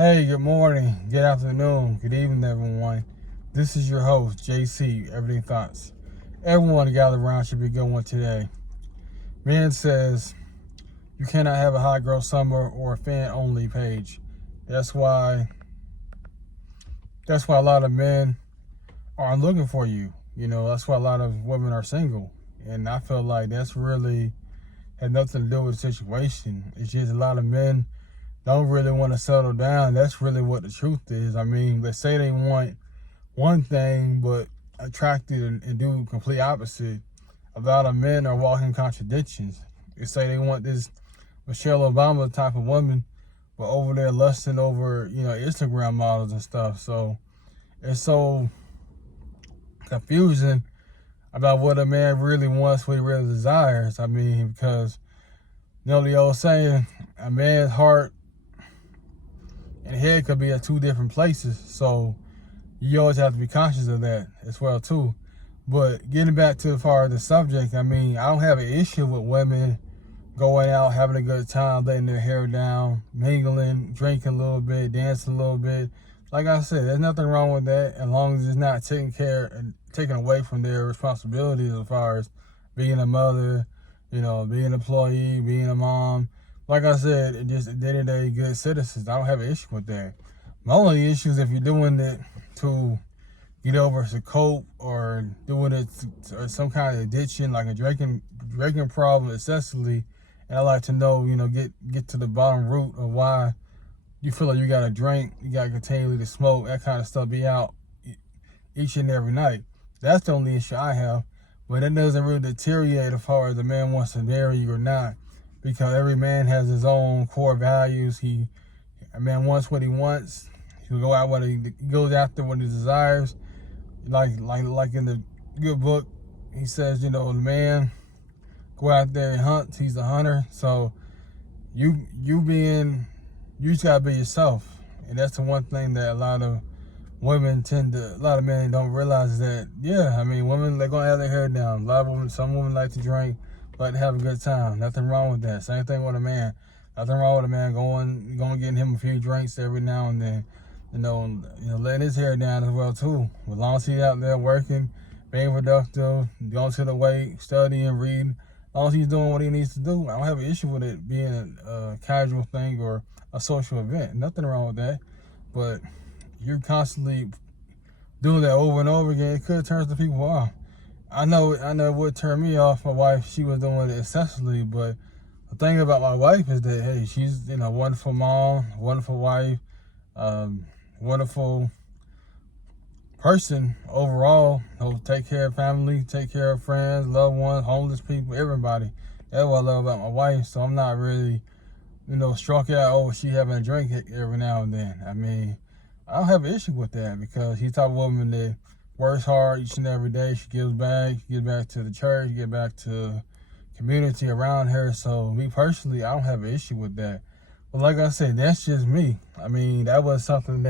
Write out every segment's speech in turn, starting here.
Hey, good morning, good afternoon, good evening, everyone. This is your host, JC, Everyday Thoughts. Everyone gathered around should be a good one today. Man says you cannot have a hot girl summer or a fan-only page. That's why a lot of men aren't looking for you. That's why a lot of women are single. And I feel like that's really had nothing to do with the situation. It's just a lot of men don't really want to settle down. That's really what the truth is. I mean, let's say they want one thing, but attracted and do complete opposite. A lot of men are walking contradictions. They say they want this Michelle Obama type of woman, but over there lusting over, Instagram models and stuff. So it's so confusing about what a man really wants, what he really desires. I mean, because the old saying, a man's heart and head could be at two different places. So you always have to be conscious of that as well too. But getting back to as far as the subject, I mean, I don't have an issue with women going out, having a good time, letting their hair down, mingling, drinking a little bit, dancing a little bit. Like I said, there's nothing wrong with that as long as it's not taken away from their responsibilities as far as being a mother, being an employee, being a mom. Like I said, just day-to-day good citizens. I don't have an issue with that. My only issue is if you're doing it to get over a cope or doing it or some kind of addiction, like a drinking problem excessively. And I like to know, get to the bottom root of why you feel like you got to drink, you got to continually to smoke, that kind of stuff be out each and every night. That's the only issue I have. But it doesn't really deteriorate as far as the man wants to marry you or not. Because every man has his own core values. A man wants what he wants. He'll go out he goes after what he desires. Like in the good book, he says, the man go out there and hunt. He's a hunter. So you just gotta be yourself. And that's the one thing that a lot of men don't realize that, women, they're gonna have their hair down. Some women like to drink, but have a good time. Nothing wrong with that. Same thing with a man. Nothing wrong with a man going getting him a few drinks every now and then. Letting his hair down as well too. As long as he's out there working, being productive, going to the weight, studying, reading, as long as he's doing what he needs to do, I don't have an issue with it being a casual thing or a social event. Nothing wrong with that. But you're constantly doing that over and over again. It could turn the people off. I know it would turn me off. My wife, she was doing it excessively, but the thing about my wife is that, hey, she's, wonderful mom, wonderful wife, wonderful person overall. Who'll take care of family, take care of friends, loved ones, homeless people, everybody. That's what I love about my wife. So I'm not really, struck out, she having a drink every now and then. I mean, I don't have an issue with that because she's the type of woman that works hard each and every day. She gives back to the church, get back to community around her. So me personally, I don't have an issue with that. But like I said, that's just me. I mean, that wasn't something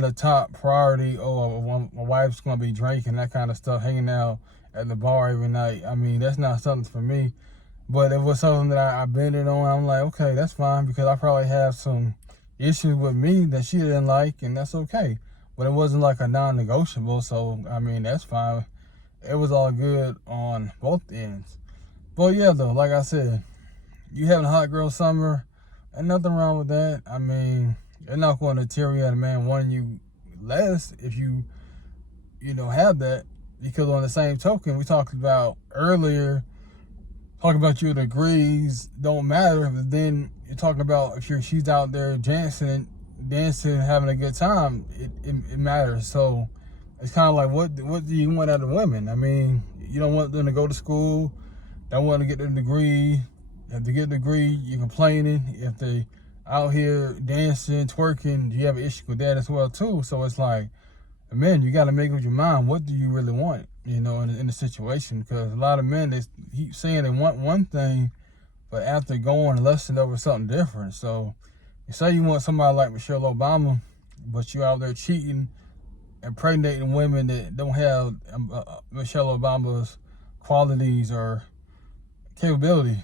the top priority. Oh, my wife's gonna be drinking, that kind of stuff, hanging out at the bar every night. I mean, that's not something for me. But if it was something that I bended on, I'm like, okay, that's fine, because I probably have some issues with me that she didn't like, and that's okay. But it wasn't like a non-negotiable, so, I mean, that's fine. It was all good on both ends. But yeah, though, like I said, you having a hot girl summer, and nothing wrong with that. I mean, you're not going to deteriorate a man wanting you less if you have that. Because on the same token, we talked about earlier, talking about your degrees don't matter, but then you're talking about if she's out there dancing, having a good time, it matters. So it's kind of like, what do you want out of women? I mean, you don't want them to go to school, don't want to get their degree. If they get a degree, you're complaining. If they out here dancing, twerking, you have an issue with that as well too. So it's like, man, you got to make up your mind. What do you really want, in the situation? Because a lot of men, they keep saying they want one thing, but after going and lusting over something different. So you say you want somebody like Michelle Obama, but you out there cheating, impregnating women that don't have Michelle Obama's qualities or capability.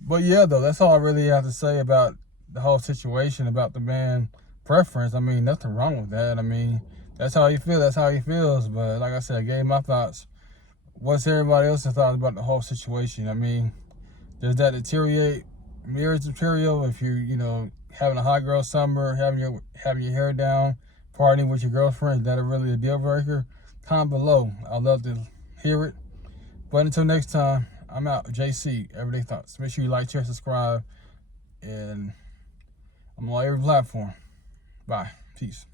But yeah, though, that's all I really have to say about the whole situation about the man preference. I mean, nothing wrong with that. I mean, that's how he feels. That's how he feels. But like I said, I gave my thoughts. What's everybody else's thoughts about the whole situation? I mean, does that deteriorate marriage material if you're, having a hot girl summer, having your hair down, partying with your girlfriend? Is that really a deal breaker? Comment below. I'd love to hear it. But until next time, I'm out. JC, Everyday Thoughts. Make sure you like, share, subscribe, and I'm on every platform. Bye. Peace.